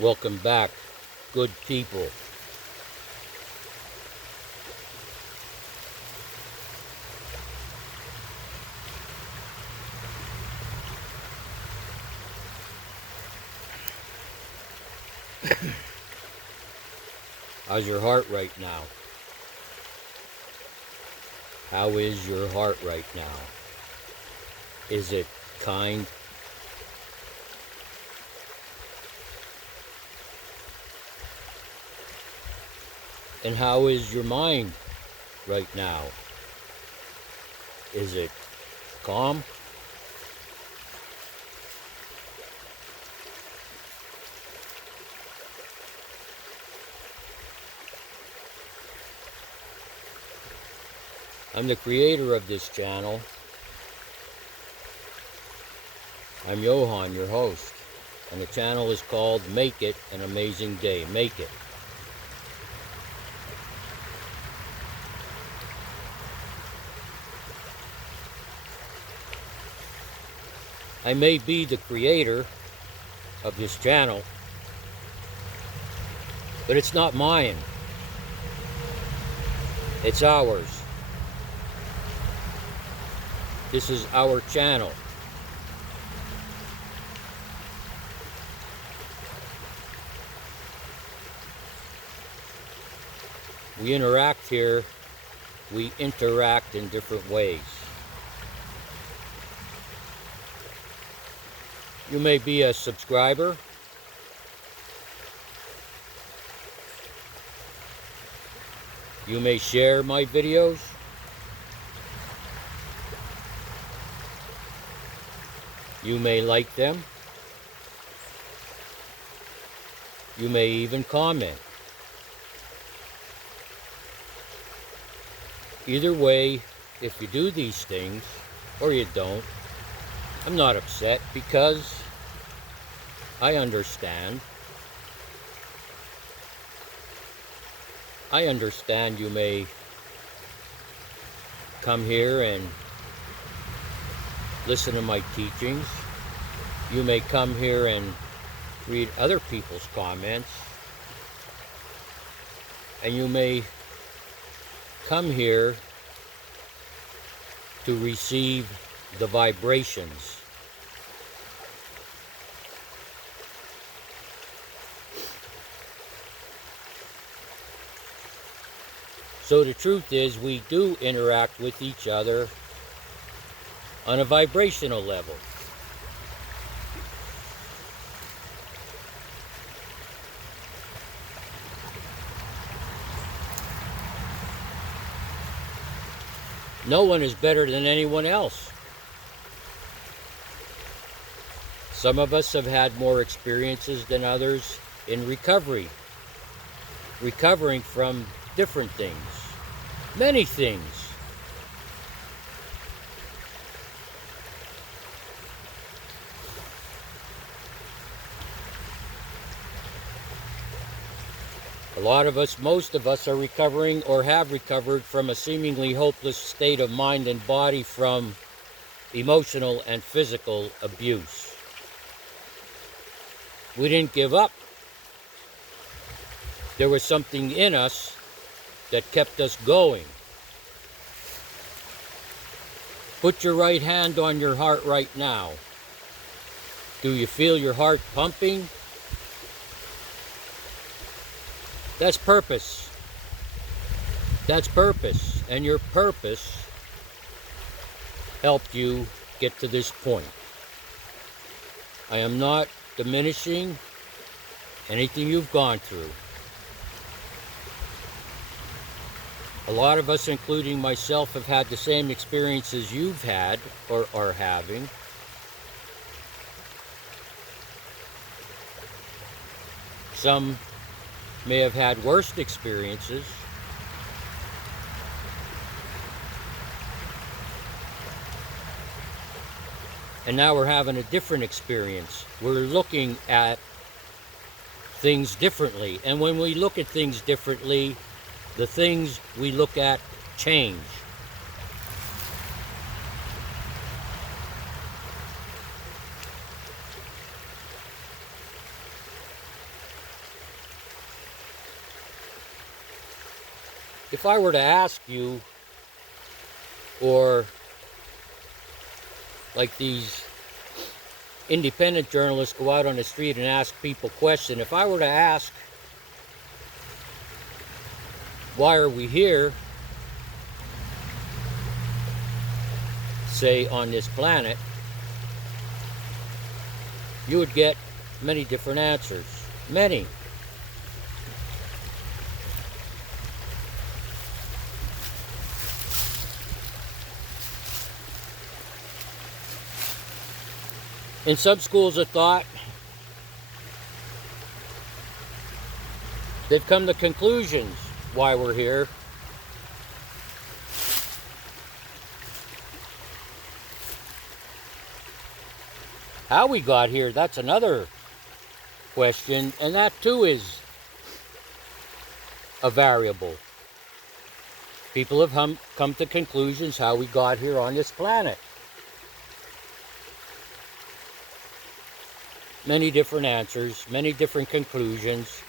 Welcome back, good people. How's your heart right now? How is your heart right now? Is it kind? And how is your mind right now? Is it calm? I'm the creator of this channel. I'm Johan, your host, and the channel is called Make It an Amazing Day. Make it. I may be the creator of this channel, but it's not mine. It's ours. This is our channel. We interact here. We interact in different ways. You may be a subscriber. You may share my videos. You may like them. You may even comment. Either way, if you do these things or you don't, I'm not upset because I understand. I understand you may come here and listen to my teachings. You may come here and read other people's comments. And you may come here to receive the vibrations. So the truth is, we do interact with each other on a vibrational level. No one is better than anyone else. Some of us have had more experiences than others in recovery. Recovering from different things. Many things. A lot of us, most of us, are recovering or have recovered from a seemingly hopeless state of mind and body from emotional and physical abuse. We didn't give up. There was something in us that kept us going. Put your right hand on your heart right now. Do you feel your heart pumping? That's purpose. That's purpose. And your purpose helped you get to this point. I am not diminishing anything you've gone through. A lot of us, including myself, have had the same experiences you've had or are having. Some may have had worse experiences. And now we're having a different experience. We're looking at things differently. And when we look at things differently, the things we look at change. if I were to ask you, or like these independent journalists go out on the street and ask people questions, if I were to ask, why are we here, say on this planet, you would get many different answers. Many. In some schools of thought, they've come to conclusions why we're here. How we got here, that's another question, and that too is a variable. People have come to conclusions how we got here on this planet. Many different answers, many different conclusions.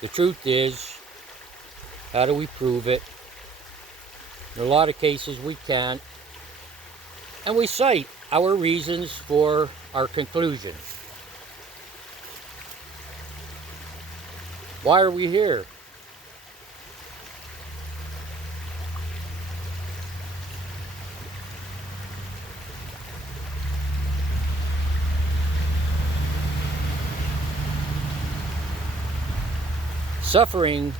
The truth is, how do we prove it? In a lot of cases we can't. And we cite our reasons for our conclusion. Why are we here? Suffering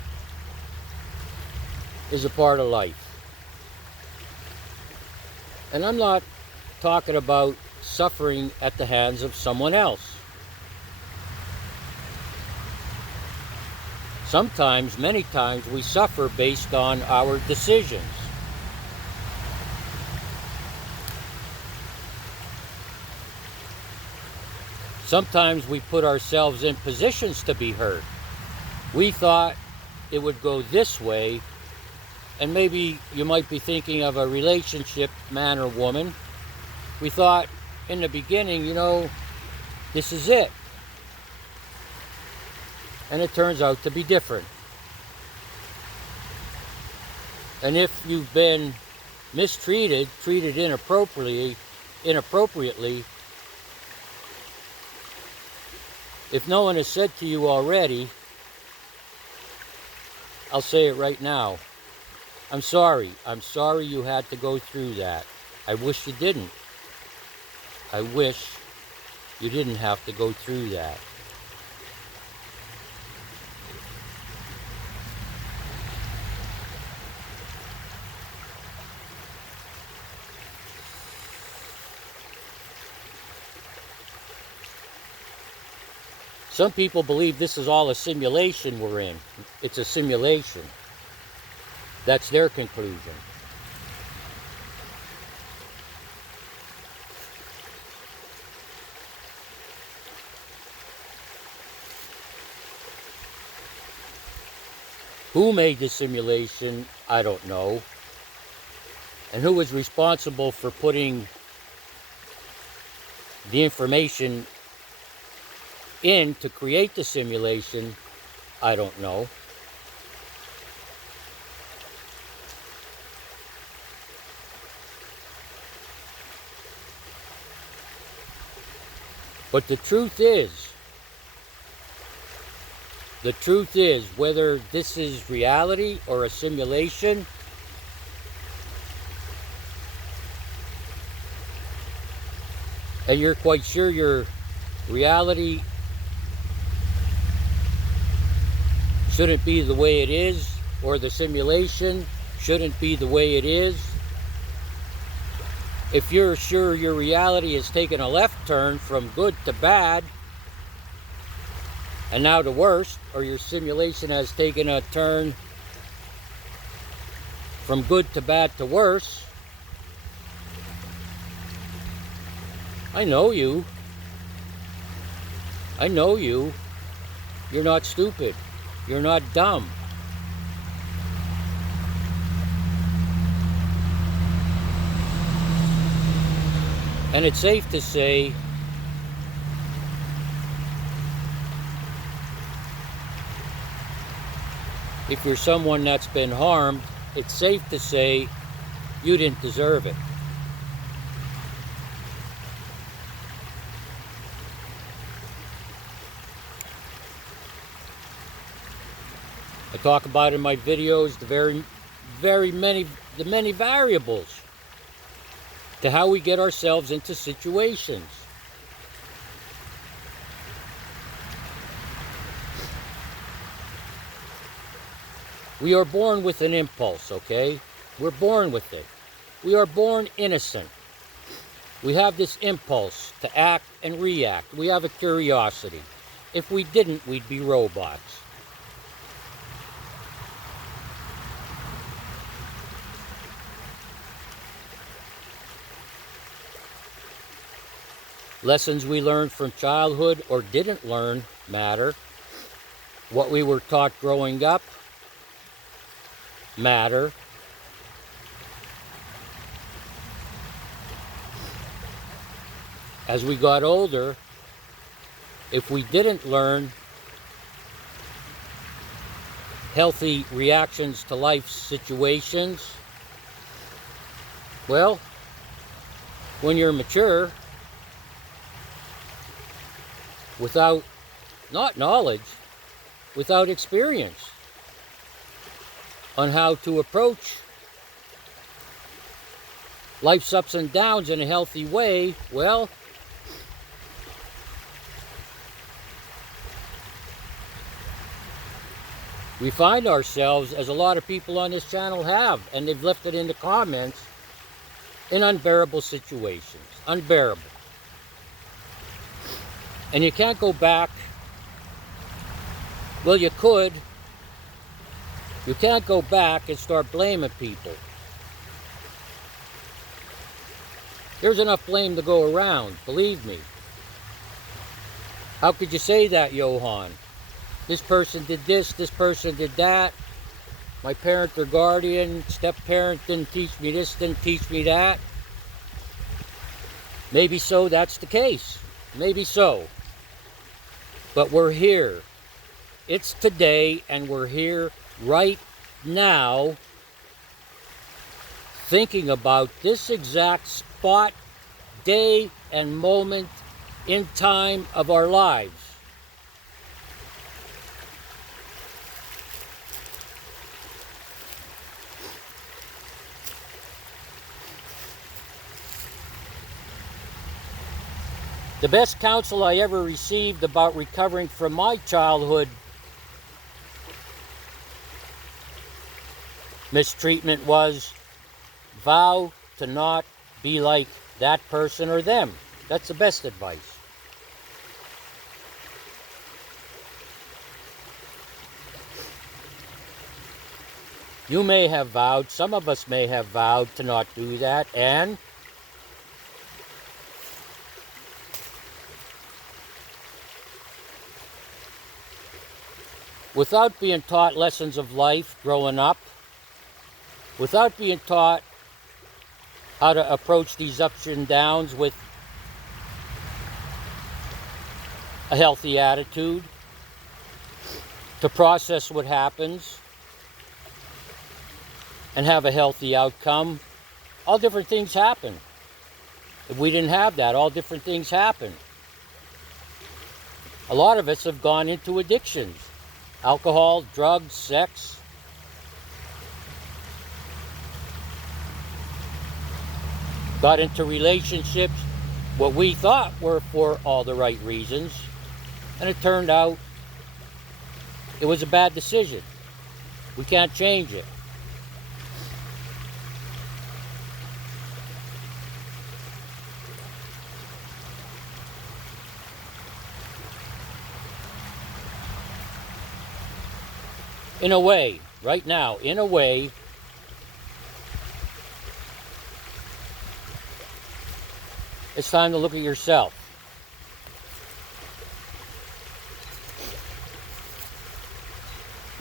is a part of life. And I'm not talking about suffering at the hands of someone else. Sometimes, many times, we suffer based on our decisions. Sometimes we put ourselves in positions to be hurt. We thought it would go this way, and maybe you might be thinking of a relationship, man or woman. We thought in the beginning, you know, this is it. And it turns out to be different. And if you've been mistreated, treated inappropriately, if no one has said to you already, I'll say it right now. I'm sorry. I'm sorry you had to go through that. I wish you didn't. I wish you didn't have to go through that. Some people believe this is all a simulation we're in. It's a simulation. That's their conclusion. Who made the simulation? I don't know. And who was responsible for putting the information in to create the simulation? I don't know. But the truth is, whether this is reality or a simulation, and you're quite sure your reality shouldn't be the way it is, or the simulation shouldn't be the way it is, if you're sure your reality has taken a left turn from good to bad, and now to worse, or your simulation has taken a turn from good to bad to worse, I know you. I know you. You're not stupid. You're not dumb. And it's safe to say If you're someone that's been harmed, it's safe to say you didn't deserve it. I talk about in my videos the many variables to how we get ourselves into situations. We are born with an impulse, okay? We're born with it. We are born innocent. We have this impulse to act and react. We have a curiosity. If we didn't, we'd be robots. Lessons we learned from childhood or didn't learn matter. What we were taught growing up matter. As we got older, if we didn't learn healthy reactions to life situations, well, when you're mature, without, not knowledge, without experience on how to approach life's ups and downs in a healthy way, well, we find ourselves, as a lot of people on this channel have, and they've left it in the comments, in unbearable situations. Unbearable. And you can't go back. Well, you could. You can't go back and start blaming people. There's enough blame to go around, believe me. How could you say that, Johan? This person did this person did that. My parent or guardian, step-parent didn't teach me this, didn't teach me that. Maybe so, that's the case. Maybe so. But we're here. It's today, and we're here right now thinking about this exact spot, day, and moment in time of our lives. The best counsel I ever received about recovering from my childhood mistreatment was vow to not be like that person or them. That's the best advice. You may have vowed, some of us may have vowed to not do that, and without being taught lessons of life growing up, without being taught how to approach these ups and downs with a healthy attitude, to process what happens and have a healthy outcome, all different things happen. If we didn't have that, all different things happen. A lot of us have gone into addictions. Alcohol, drugs, sex. Got into relationships, what we thought were for all the right reasons, and it turned out it was a bad decision. We can't change it. In a way, right now, in a way, it's time to look at yourself.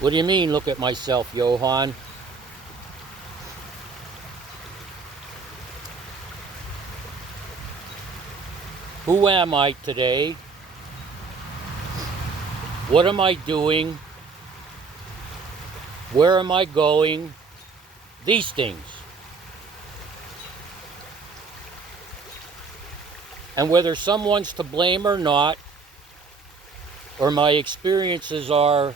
What do you mean, look at myself, Johan? Who am I today? What am I doing? Where am I going? These things. And whether someone's to blame or not, or my experiences are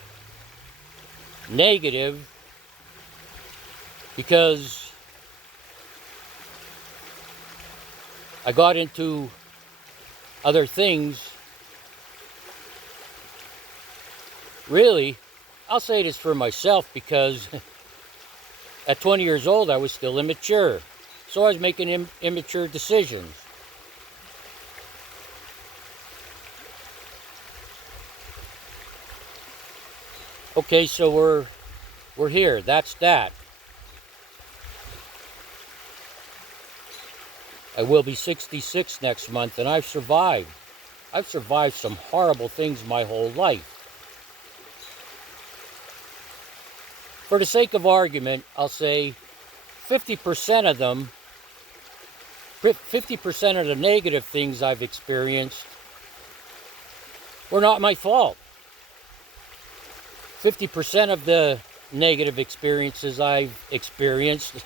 negative, because I got into other things. Really, I'll say this for myself, because at 20 years old I was still immature. So I was making immature decisions. Okay, so we're here. That's that. I will be 66 next month, and I've survived. I've survived some horrible things my whole life. For the sake of argument, I'll say 50% of them, 50% of the negative things I've experienced were not my fault. 50% of the negative experiences I've experienced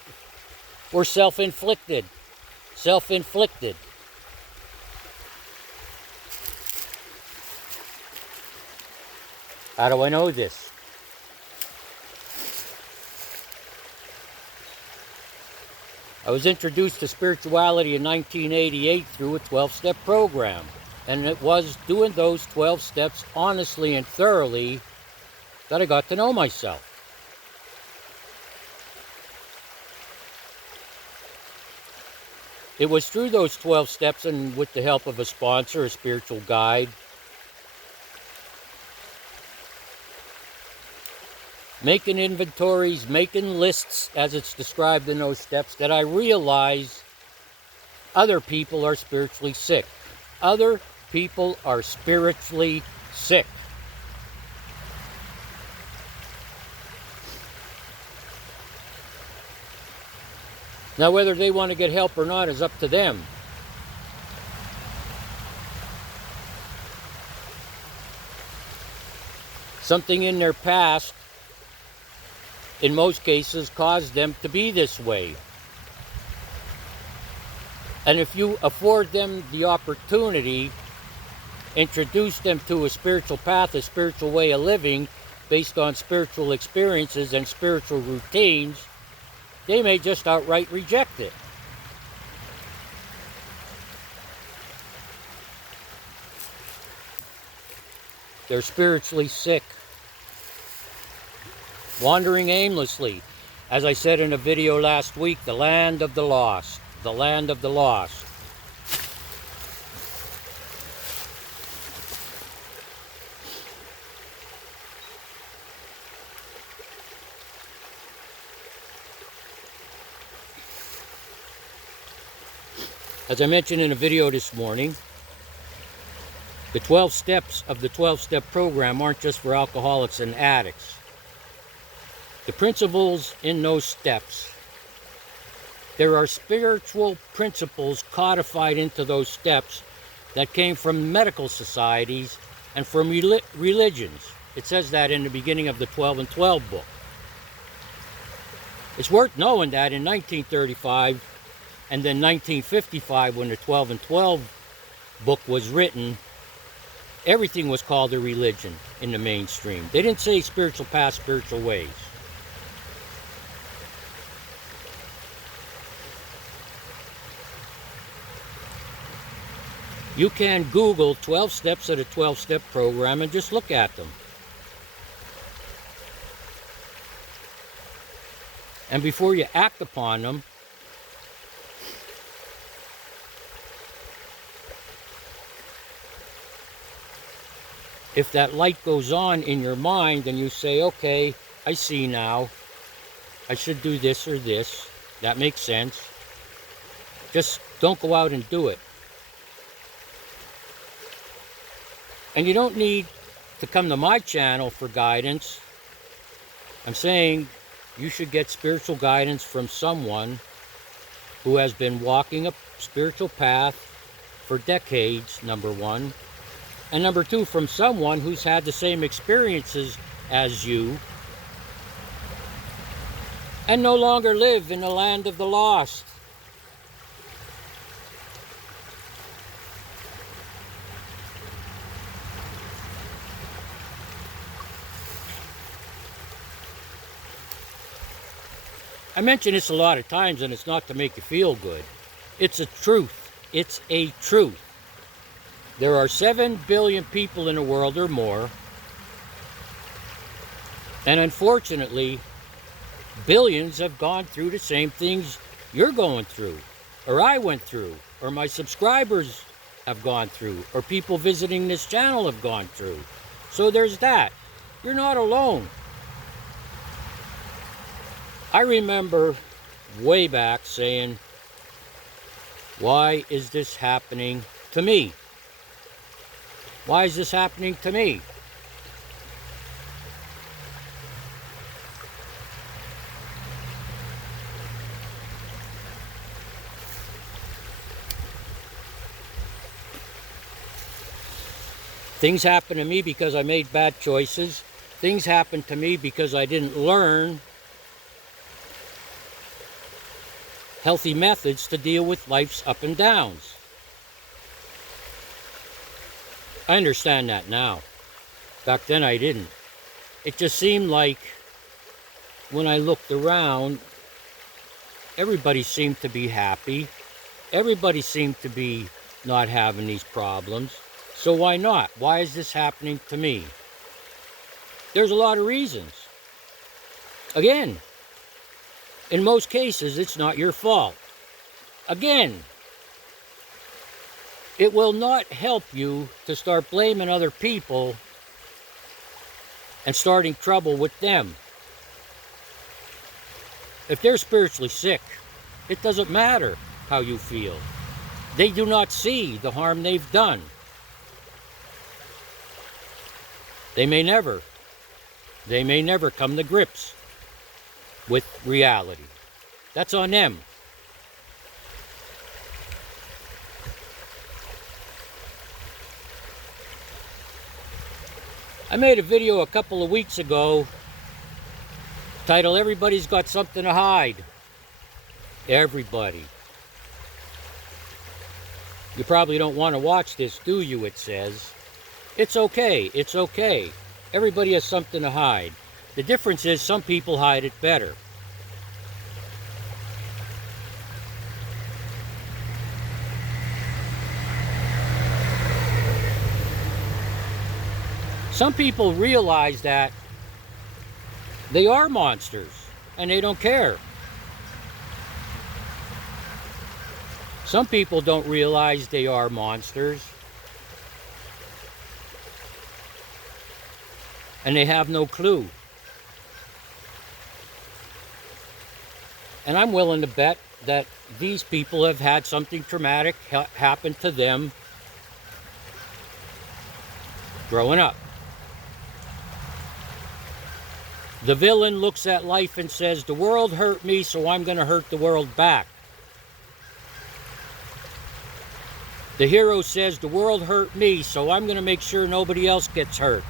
were self-inflicted. Self-inflicted. How do I know this? I was introduced to spirituality in 1988 through a 12-step program. And it was doing those 12 steps honestly and thoroughly that I got to know myself. It was through those 12 steps, and with the help of a sponsor, a spiritual guide, making inventories, making lists as it's described in those steps, that I realize other people are spiritually sick. Other people are spiritually sick. Now, whether they want to get help or not is up to them. Something in their past, in most cases, caused them to be this way. And if you afford them the opportunity, introduce them to a spiritual path, a spiritual way of living, based on spiritual experiences and spiritual routines, they may just outright reject it. They're spiritually sick, wandering aimlessly. As I said in a video last week, the land of the lost, the land of the lost. As I mentioned in a video this morning, the 12 steps of the 12-step program aren't just for alcoholics and addicts. The principles in those steps, there are spiritual principles codified into those steps that came from medical societies and from religions. It says that in the beginning of the 12 and 12 book. It's worth knowing that in 1935 and then 1955, when the 12 and 12 book was written, everything was called a religion in the mainstream. They didn't say spiritual paths, spiritual ways. You can Google 12 steps of the 12-step program and just look at them. And before you act upon them, if that light goes on in your mind and you say, okay, I see now, I should do this or this, that makes sense, just don't go out and do it. And you don't need to come to my channel for guidance. I'm saying you should get spiritual guidance from someone who has been walking a spiritual path for decades, number one. And number two, from someone who's had the same experiences as you and no longer live in the land of the lost. I mention this a lot of times, and it's not to make you feel good. It's a truth. It's a truth. There are 7 billion people in the world or more, and unfortunately, billions have gone through the same things you're going through, or I went through, or my subscribers have gone through, or people visiting this channel have gone through. So there's that. You're not alone. I remember way back saying, why is this happening to me? Why is this happening to me? Things happen to me because I made bad choices. Things happen to me because I didn't learn healthy methods to deal with life's up and downs. I understand that now. Back then I didn't. It just seemed like when I looked around, everybody seemed to be happy. Everybody seemed to be not having these problems. So why not? Why is this happening to me? There's a lot of reasons. Again, in most cases, it's not your fault. Again, it will not help you to start blaming other people and starting trouble with them. If they're spiritually sick, it doesn't matter how you feel. They do not see the harm they've done. They may never come to grips with reality. That's on them. I made a video a couple of weeks ago titled, "Everybody's Got Something to Hide." Everybody. You probably don't want to watch this, do you? It says. It's okay. It's okay. Everybody has something to hide. The difference is some people hide it better. Some people realize that they are monsters and they don't care. Some people don't realize they are monsters and they have no clue. And I'm willing to bet that these people have had something traumatic happen to them growing up. The villain looks at life and says, the world hurt me, so I'm going to hurt the world back. The hero says, the world hurt me, so I'm going to make sure nobody else gets hurt.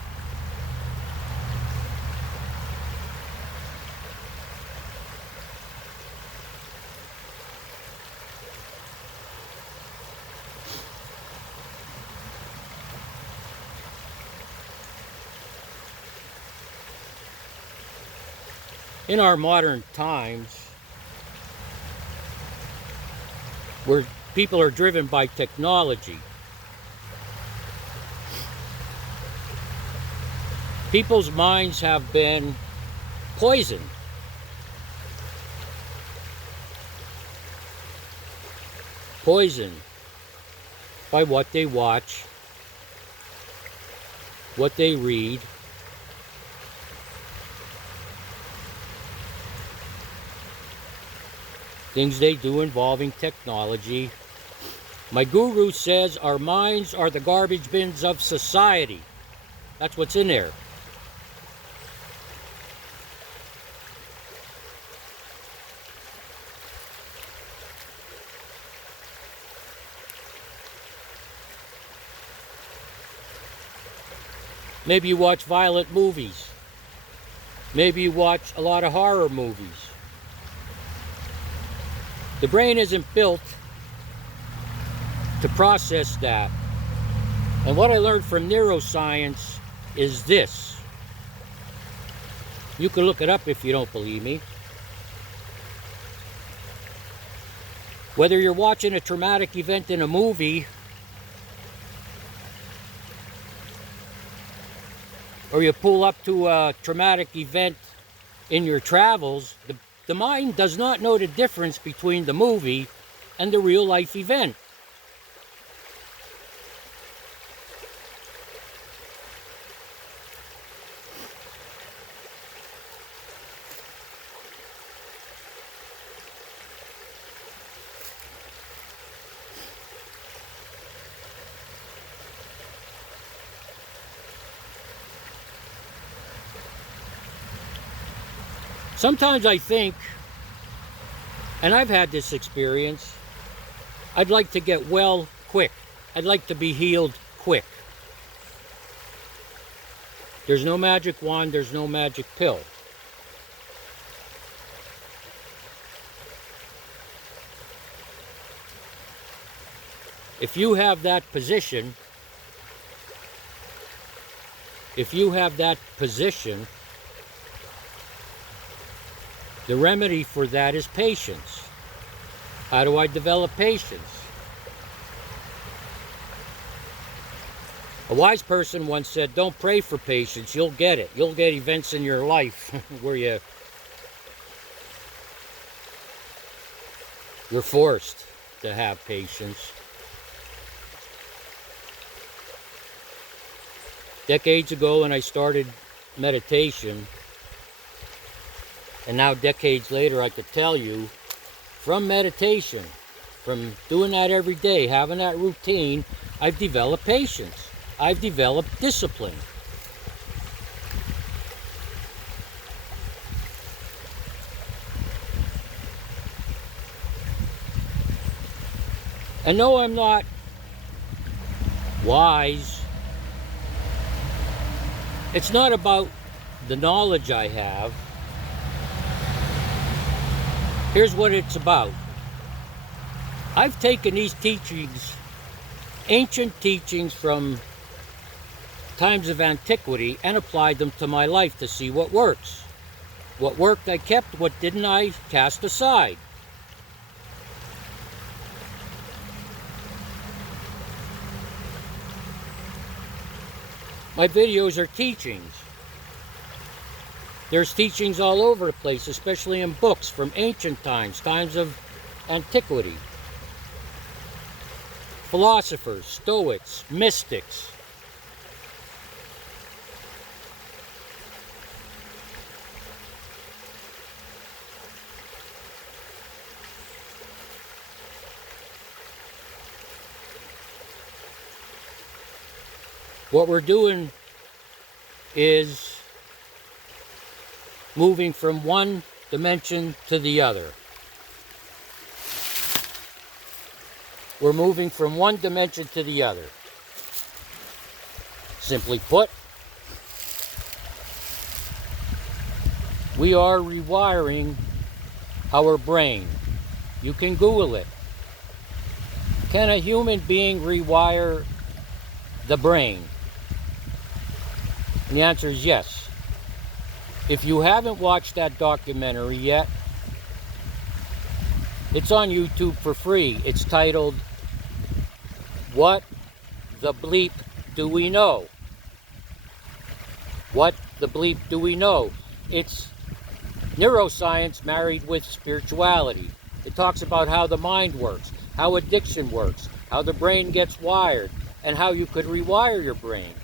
In our modern times, where people are driven by technology, people's minds have been poisoned. Poisoned by what they watch, what they read, things they do involving technology. My guru says our minds are the garbage bins of society. That's what's in there. Maybe you watch violent movies. Maybe you watch a lot of horror movies. The brain isn't built to process that. And what I learned from neuroscience is this. You can look it up if you don't believe me. Whether you're watching a traumatic event in a movie or you pull up to a traumatic event in your travels, the mind does not know the difference between the movie and the real life event. Sometimes I think, and I've had this experience, I'd like to get well quick. I'd like to be healed quick. There's no magic wand, there's no magic pill. If you have that position, the remedy for that is patience. How do I develop patience? A wise person once said, don't pray for patience, you'll get it. You'll get events in your life where you're forced to have patience. Decades ago when I started meditation, and now decades later I could tell you, from meditation, from doing that every day, having that routine, I've developed patience. I've developed discipline. And no, I'm not wise. It's not about the knowledge I have. Here's what it's about. I've taken these teachings, ancient teachings from times of antiquity, and applied them to my life to see what works. What worked I kept, what didn't I cast aside. My videos are teachings. There's teachings all over the place, especially in books from ancient times, times of antiquity. Philosophers, Stoics, mystics. What we're doing is moving from one dimension to the other. We're moving from one dimension to the other. Simply put, we are rewiring our brain. You can Google it. Can a human being rewire the brain? And the answer is yes. If you haven't watched that documentary yet, it's on YouTube for free. It's titled, What the Bleep Do We Know? What the bleep do we know? It's neuroscience married with spirituality. It talks about how the mind works, how addiction works, how the brain gets wired, and how you could rewire your brain.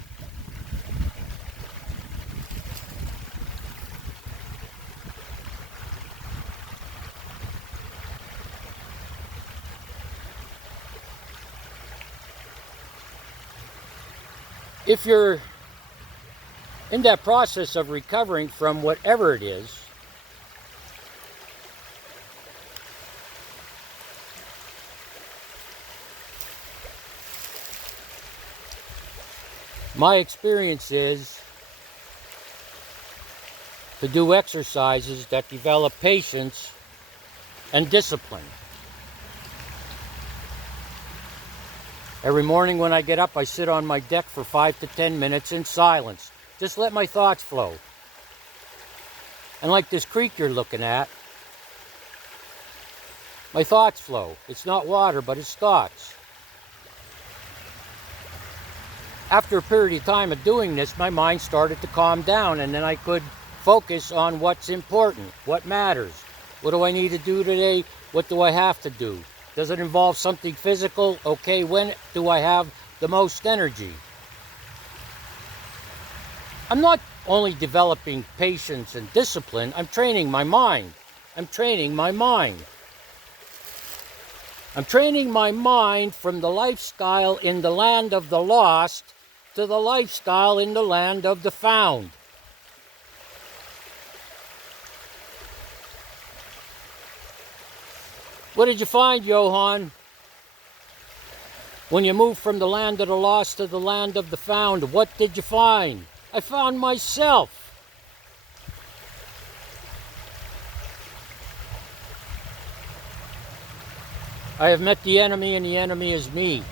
If you're in that process of recovering from whatever it is, my experience is to do exercises that develop patience and discipline. Every morning when I get up, I sit on my deck for 5 to 10 minutes in silence. Just let my thoughts flow. And like this creek you're looking at, my thoughts flow. It's not water, but it's thoughts. After a period of time of doing this, my mind started to calm down, and then I could focus on what's important, what matters. What do I need to do today? What do I have to do? Does it involve something physical? Okay, when do I have the most energy? I'm not only developing patience and discipline, I'm training my mind. I'm training my mind. I'm training my mind from the lifestyle in the land of the lost to the lifestyle in the land of the found. What did you find, Johann? When you moved from the land of the lost to the land of the found, what did you find? I found myself. I have met the enemy, and the enemy is me.